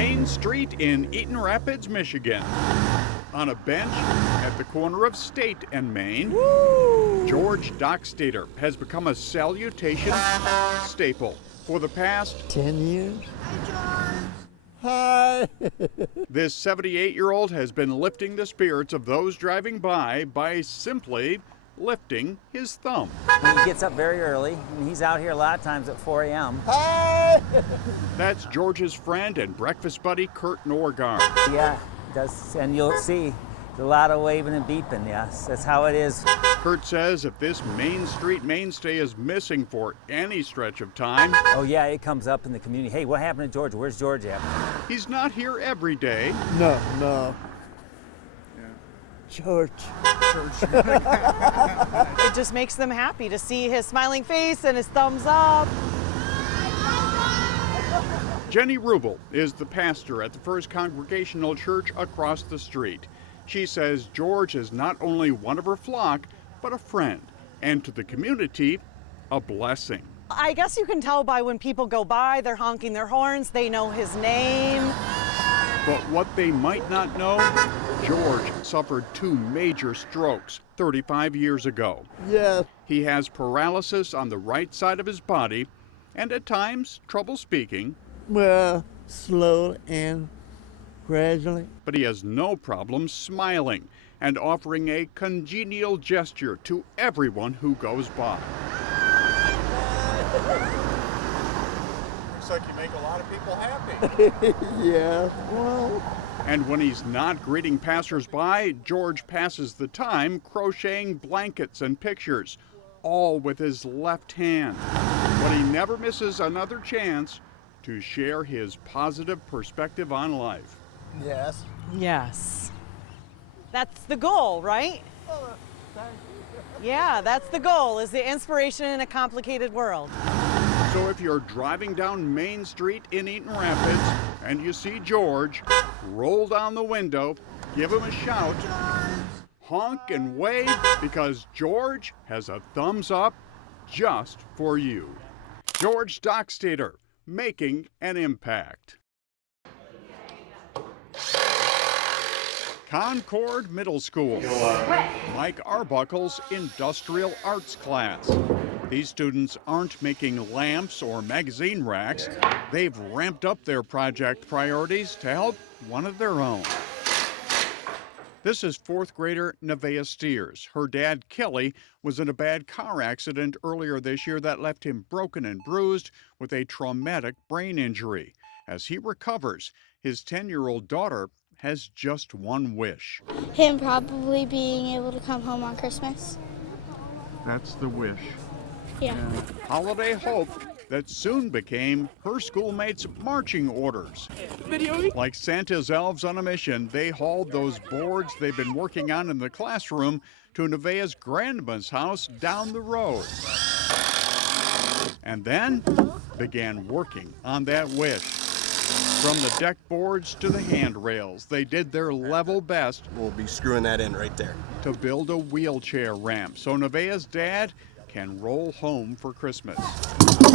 Main Street in Eaton Rapids, Michigan. On a bench at the corner of State and Main, George Dockstader has become a salutation staple for the past 10 years. Hi. This 78-year-old has been lifting the spirits of those driving by simply lifting his thumb. He gets up very early, and he's out here a lot of times at 4 a.m. Hi. That's George's friend and breakfast buddy, Kurt Norgard. Yeah, does, and you'll see a lot of waving and beeping, yes. That's how it is. Kurt says if this Main Street mainstay is missing for any stretch of time, Oh yeah, it comes up in the community. Hey, what happened to George? Where's George at? he's not here every day. No. Church. It just makes them happy to see his smiling face and his thumbs up. Jenny Rubel is the pastor at the First Congregational Church across the street. She says George is not only one of her flock, but a friend, and to the community, a blessing. I guess you can tell by when people go by, they're honking their horns, they know his name. But what they might not know, George suffered 2 major strokes 35 years ago. Yes. He has paralysis on the right side of his body and at times trouble speaking, Well, slow and gradually. but he has no problem smiling and offering a congenial gesture to everyone who goes by. Looks like you make a lot of people happy. Yeah. Well, And when he's not greeting passersby, George passes the time crocheting blankets and pictures, all with his left hand. But he never misses another chance to share his positive perspective on life. yes. Yes. That's the goal, right? Yeah, that's the goal, is the inspiration in a complicated world. So if you're driving down Main Street in Eaton Rapids and you see George, roll down the window, give him a shout, honk and wave, because George has a thumbs up just for you. George Dockstader, making an impact. Concord Middle School. Mike Arbuckle's industrial arts class. These students aren't making lamps or magazine racks. They've ramped up their project priorities to help one of their own. This is 4th grader Nevaeh Steers. Her dad, Kelly, was in a bad car accident earlier this year that left him broken and bruised with a traumatic brain injury. As he recovers, his 10-year-old daughter has just one wish. Him probably being able to come home on Christmas. That's the wish. Yeah. Holiday hope that soon became her schoolmates' marching orders. Like Santa's elves on a mission, they hauled those boards they've been working on in the classroom to Nevaeh's grandma's house down the road. And then began working on that wish. From the deck boards to the handrails, they did their level best We'll be screwing that in right there. to build a wheelchair ramp so Nevaeh's dad can roll home for Christmas.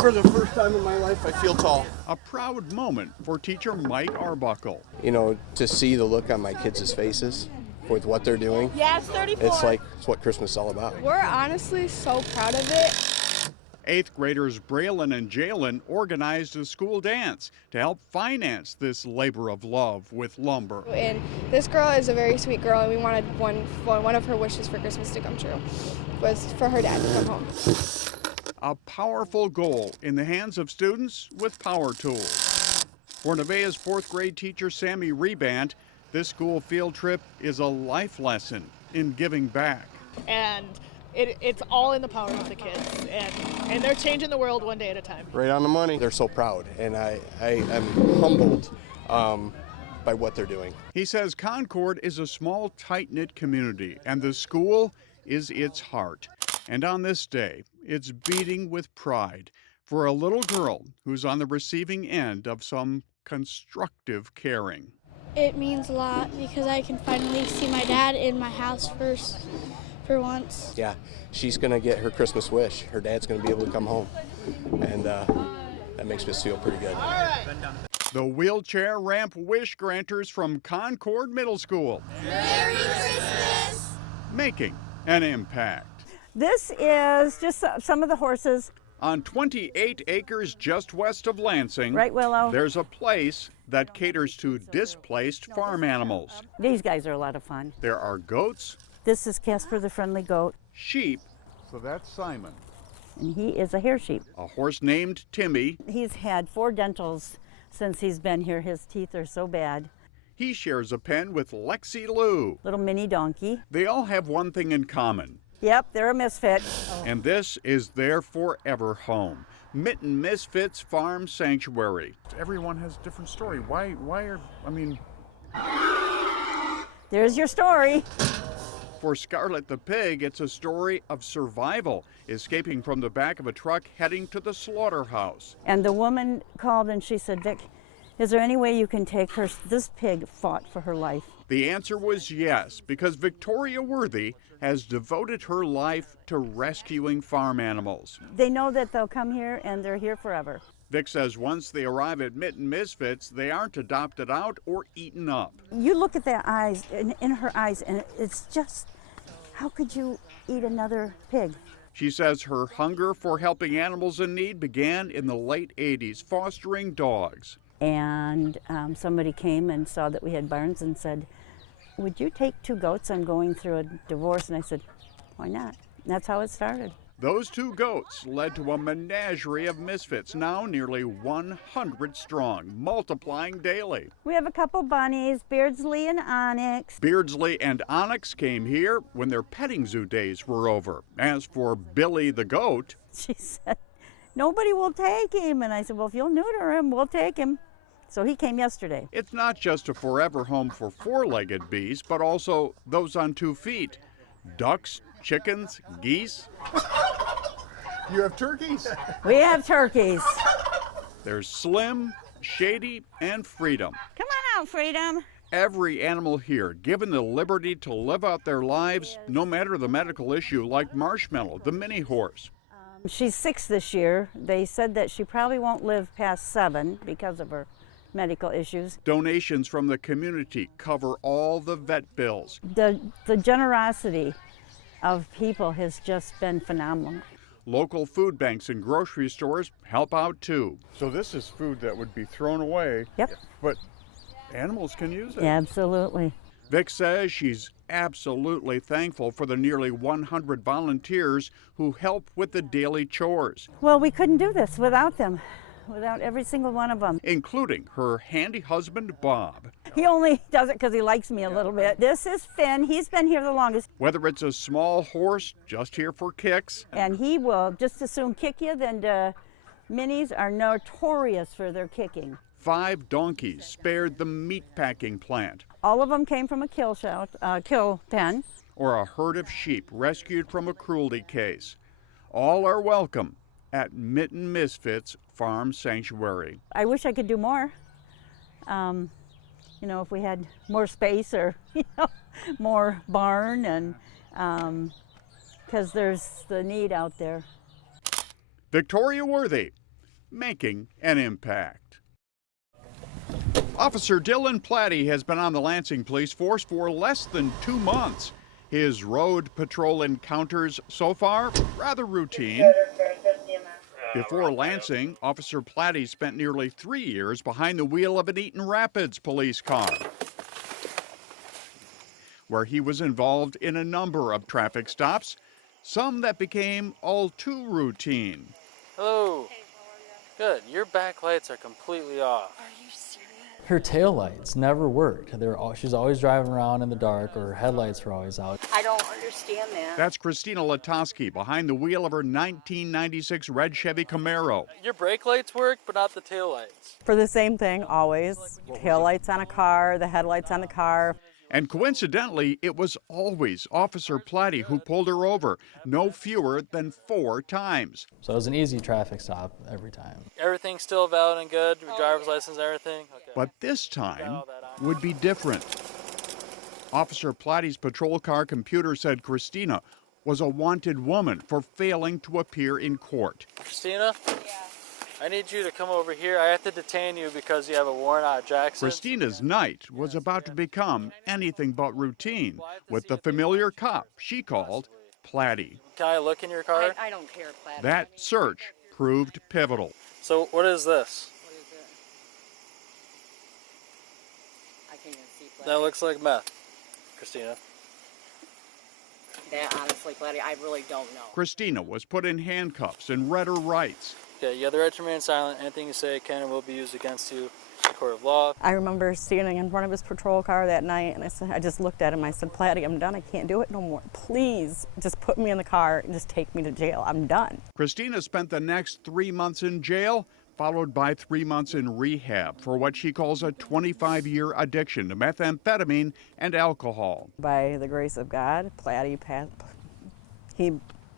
For the first time in my life, I feel tall. A proud moment for teacher Mike Arbuckle. You know, to see the look on my kids' faces with what they're doing, Yeah, it's 34. it's what Christmas is all about. We're honestly so proud of it. 8th graders Braylon and Jalen organized a school dance to help finance this labor of love with lumber. And this girl is a very sweet girl, and we wanted one of her wishes for Christmas to come true, was for her dad to come home. A powerful goal in the hands of students with power tools. For Nevaeh's 4th grade teacher Sammy Rebant, this school field trip is a life lesson in giving back. And it's all in the power of the kids, and they're changing the world one day at a time. Right on the money. They're so proud, and I am humbled by what they're doing. He says Concord is a small, tight-knit community, and the school is its heart. And on this day, it's beating with pride for a little girl who's on the receiving end of some constructive caring. It means a lot because I can finally see my dad in my house for once. Yeah, she's gonna get her Christmas wish. Her dad's gonna be able to come home, and that makes us feel pretty good. The wheelchair ramp wish granters from Concord Middle School. Merry Christmas! Making an impact. This is just some of the horses. On 28 acres just west of Lansing, Right, Willow? there's a place that caters to displaced farm animals. These guys are a lot of fun. There are goats, This is Casper the Friendly Goat, sheep, so that's Simon, and he is a hair sheep. a horse named Timmy. He's had 4 dentals since he's been here. His teeth are so bad. He shares a pen with Lexi Lou. Little mini donkey. They all have one thing in common, Yep, they're a misfit. and this is their forever home. Mitten Misfits Farm Sanctuary. Everyone has a different story. There's your story. For Scarlet the pig, it's a story of survival, escaping from the back of a truck heading to the slaughterhouse. And the woman called and she said, Vic, is there any way you can take her? This pig fought for her life. The answer was yes, because Victoria Worthy has devoted her life to rescuing farm animals. They know that they'll come here and they're here forever. Vic says once they arrive at Mitten Misfits, they aren't adopted out or eaten up. You look at that eyes, in her eyes, and it's just, how could you eat another pig? She says her hunger for helping animals in need began in the late 80s, fostering dogs. And somebody came and saw that we had barns and said, would you take 2 goats? I'm going through a divorce. And I said, why not? And that's how it started. Those 2 goats led to a menagerie of misfits, now nearly 100 strong, multiplying daily. We have a couple bunnies, Beardsley and Onyx. Beardsley and Onyx came here when their petting zoo days were over. As for Billy the goat, She said, nobody will take him. And I said, well, if you'll neuter him, we'll take him. So he came yesterday. it's not just a forever home for 4-legged beasts, but also those on 2 feet. Ducks, chickens, geese. You have turkeys? We have turkeys. There's Slim, Shady, and Freedom. Come on out, Freedom. Every animal here given the liberty to live out their lives, no matter the medical issue, like Marshmallow, the mini horse. She's 6 this year. They said that she probably won't live past 7 because of her medical issues. Donations from the community cover all the vet bills. The generosity of people has just been phenomenal. Local food banks and grocery stores help out too. So this is food that would be thrown away. Yep. But animals can use it. Absolutely. Vic says she's absolutely thankful for the nearly 100 volunteers who help with the daily chores, Well, we couldn't do this without them, without every single one of them. including her handy husband, Bob. He only does it because he likes me a little bit. This is Finn. He's been here the longest, Whether it's a small horse just here for kicks, and he will just as soon kick you than the minis are notorious for their kicking. 5 donkeys spared the meatpacking plant, All of them came from a kill pen. or a herd of sheep rescued from a cruelty case. All are welcome at Mitten Misfits Farm Sanctuary. I wish I could do more. If we had more space or more barn, and because there's the need out there. Victoria Worthy, making an impact. Officer Dylan Platty has been on the Lansing Police Force for less than 2 months. His road patrol encounters so far rather routine. Before Lansing, Officer Platty spent nearly 3 years behind the wheel of an Eaton Rapids police car, where he was involved in a number of traffic stops, some that became all too routine. Hello. Good. Your back lights are completely off. Are you serious? Her taillights never worked. She's always driving around in the dark, or her headlights were always out. I don't understand that. That's Christina Latosky behind the wheel of her 1996 red Chevy Camaro. Your brake lights work, but not the tail lights. For the same thing, always. Tail lights on a car, the headlights on the car. And coincidentally, it was always Officer Platty who pulled her over, no fewer than 4 times. So it was an easy traffic stop every time. Everything's still valid and good? Your driver's license, everything? Okay. But this time would be different. Officer Platty's patrol car computer said Christina was a wanted woman for failing to appear in court. Christina? Yeah. I need you to come over here. I have to detain you because you have a warrant out of Jackson. Christina's night was about to become anything but routine with the familiar cop she called Platty. Can I look in your car? I don't care, Platty. That search proved pivotal. So what is this? What is it? I can't even see, Platty. That looks like meth, Christina. That, honestly, Platty, I really don't know. Christina was put in handcuffs and read her rights. Okay, you have the right to remain silent. Anything you say can and will be used against you in the court of law. I remember standing in front of his patrol car that night, and I just looked at him. I said, Platty, I'm done. I can't do it no more. Please, just put me in the car and just take me to jail. I'm done. Christina spent the next 3 months in jail, followed by 3 months in rehab for what she calls a 25-year addiction to methamphetamine and alcohol. By the grace of God, Platty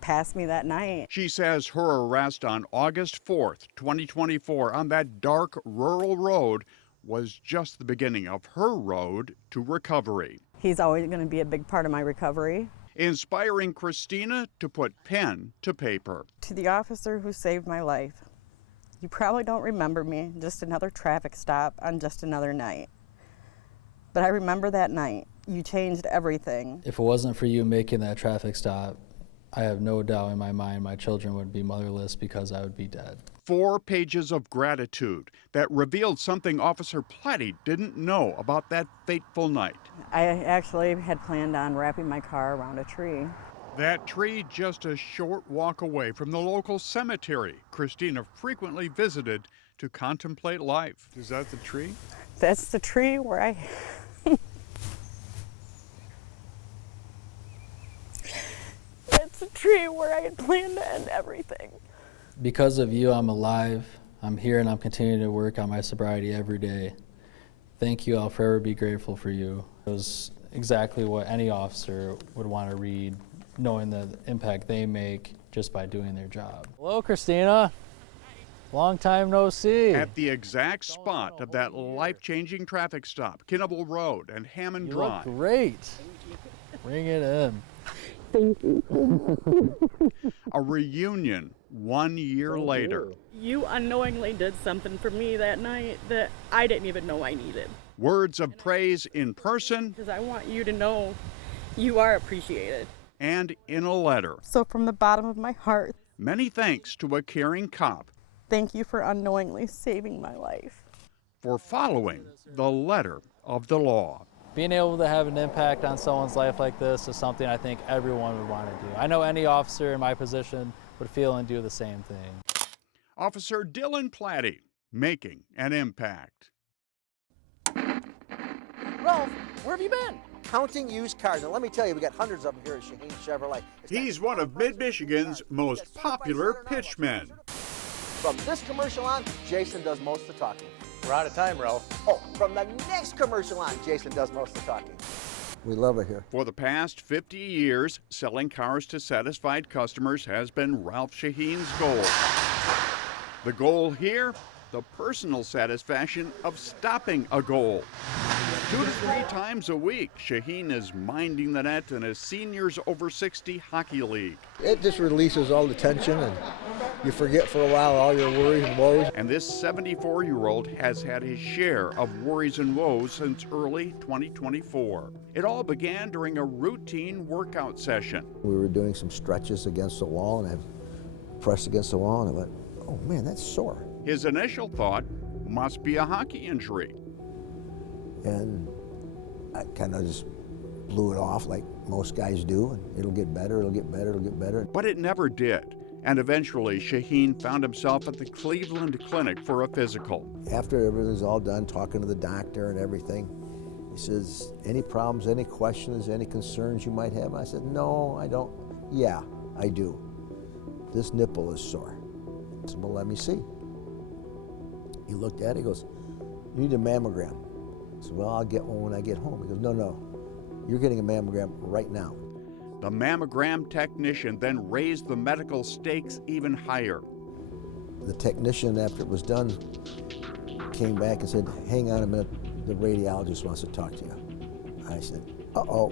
passed me that night. She says her arrest on August 4th, 2024, on that dark rural road was just the beginning of her road to recovery. He's always going to be a big part of my recovery. Inspiring Christina to put pen to paper. To the officer who saved my life, you probably don't remember me, just another traffic stop on just another night. But I remember that night. You changed everything. If it wasn't for you making that traffic stop, I have no doubt in my mind my children would be motherless because I would be dead. 4 pages of gratitude that revealed something Officer Platty didn't know about that fateful night. I actually had planned on wrapping my car around a tree. That tree just a short walk away from the local cemetery Christina frequently visited to contemplate life. Is that the tree? That's the tree where I... That's the tree where I had planned to end everything. Because of you, I'm alive. I'm here and I'm continuing to work on my sobriety every day. Thank you. I'll forever be grateful for you. It was exactly what any officer would want to read, knowing the impact they make just by doing their job. Hello, Christina. Long time no see. At the exact spot of that life-changing traffic stop, Kinnable Road and Hammond Drive. You look great. Bring it in. Thank you. A reunion 1 year later. You unknowingly did something for me that night that I didn't even know I needed. Words of praise in person. Because I want you to know you are appreciated. And in a letter. So from the bottom of my heart, many thanks to a caring cop. Thank you for unknowingly saving my life. For following the letter of the law. Being able to have an impact on someone's life like this is something I think everyone would want to do. I know any officer in my position would feel and do the same thing. Officer Dylan Platty, making an impact. Ralph, where have you been? Counting used cars. And let me tell you, we got hundreds of them here at Shaheen Chevrolet. He's one of Mid-Michigan's most popular pitchmen. From this commercial on, Jason does most of the talking. We're out of time, Ralph. Oh, from the next commercial on, Jason does most of the talking. We love it here. For the past 50 years, selling cars to satisfied customers has been Ralph Shaheen's goal. The goal here, the personal satisfaction of stopping a goal. 2 to 3 times a week, Shaheen is minding the net in a seniors over 60 hockey league. It just releases all the tension and you forget for a while all your worries and woes. And this 74-year-old has had his share of worries and woes since early 2024. It all began during a routine workout session. We were doing some stretches against the wall and I pressed against the wall and I went, oh man, that's sore. His initial thought must be a hockey injury. And I kind of just blew it off like most guys do, and it'll get better, it'll get better, it'll get better. But it never did. And eventually, Shaheen found himself at the Cleveland Clinic for a physical. After everything's all done, talking to the doctor and everything, he says, any problems, any questions, any concerns you might have? I said, no, I don't. Yeah, I do. This nipple is sore. I said, well, let me see. He looked at it, he goes, you need a mammogram. I said, well, I'll get one when I get home. He goes, no, you're getting a mammogram right now. The mammogram technician then raised the medical stakes even higher. The technician, after it was done, came back and said, hang on a minute, the radiologist wants to talk to you. I said, uh-oh,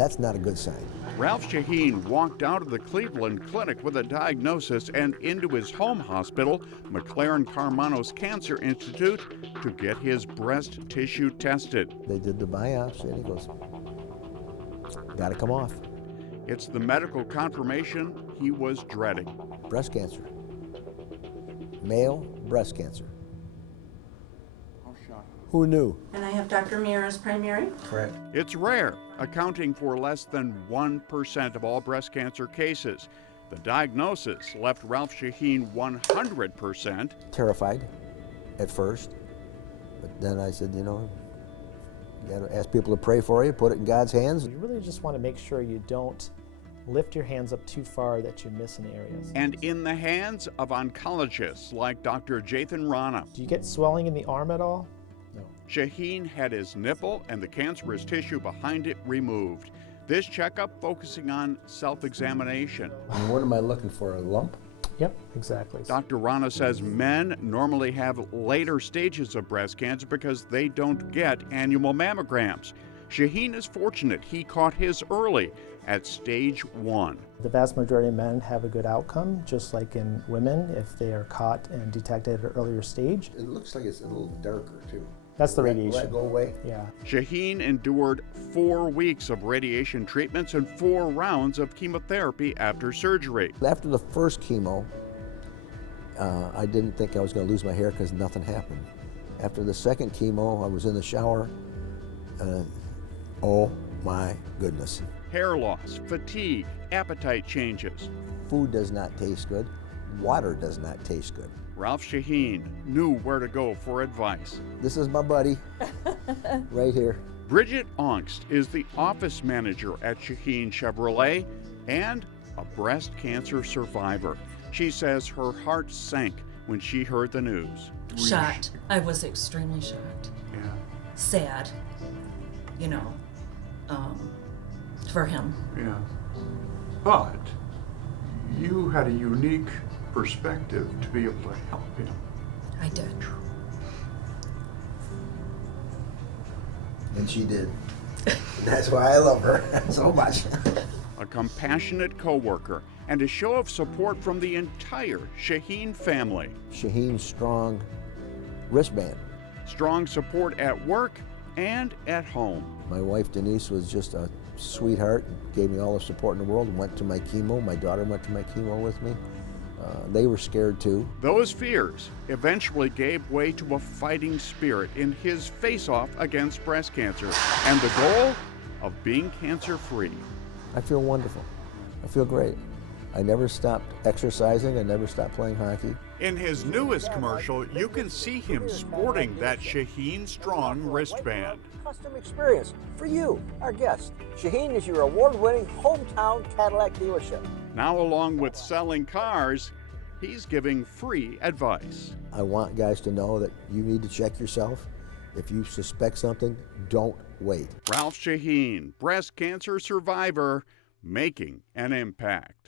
That's not a good sign. Ralph Shaheen walked out of the Cleveland Clinic with a diagnosis and into his home hospital, McLaren Carmanos Cancer Institute, to get his breast tissue tested. They did the biopsy and he goes, gotta come off. It's the medical confirmation he was dreading. Breast cancer. Male breast cancer. Who knew? And I have Dr. Mears primary. Correct. It's rare, accounting for less than 1% of all breast cancer cases. The diagnosis left Ralph Shaheen 100%. Terrified at first, but then I said, you know, you gotta ask people to pray for you, put it in God's hands. You really just want to make sure you don't lift your hands up too far that you miss in areas. And in the hands of oncologists like Dr. Jathan Rana. Do you get swelling in the arm at all? No. Shaheen had his nipple and the cancerous tissue behind it removed. This checkup focusing on self-examination. What am I looking for, a lump? Yep, exactly. Dr. Rana says men normally have later stages of breast cancer because they don't get annual mammograms. Shaheen is fortunate he caught his early at stage 1. The vast majority of men have a good outcome, just like in women, if they are caught and detected at an earlier stage. It looks like it's a little darker too. That's the Let radiation. go away? Yeah. Shaheen endured 4 weeks of radiation treatments and 4 rounds of chemotherapy after surgery. After the first chemo, I didn't think I was going to lose my hair because nothing happened. After the second chemo, I was in the shower, and oh my goodness. Hair loss, fatigue, appetite changes. Food does not taste good. Water does not taste good. Ralph Shaheen knew where to go for advice. This is my buddy, right here. Bridget Ongst is the office manager at Shaheen Chevrolet and a breast cancer survivor. She says her heart sank when she heard the news. Shocked. I was extremely shocked. Yeah. Sad, you know, for him. Yeah. But you had a unique perspective to be able to help him. I did. And she did. That's why I love her so much. A compassionate coworker and a show of support from the entire Shaheen family. Shaheen's strong wristband. Strong support at work and at home. My wife Denise was just a sweetheart, gave me all the support in the world, and went to my chemo. My daughter went to my chemo with me. They were scared too. Those fears eventually gave way to a fighting spirit in his face-off against breast cancer and the goal of being cancer-free. I feel wonderful. I feel great. I never stopped exercising. I never stopped playing hockey. In his newest commercial, you can see him sporting that Shaheen Strong wristband. Custom experience for you, our guest. Shaheen is your award-winning hometown Cadillac dealership. Now, along with selling cars, he's giving free advice. I want guys to know that you need to check yourself. If you suspect something, don't wait. Ralph Shaheen, breast cancer survivor, making an impact.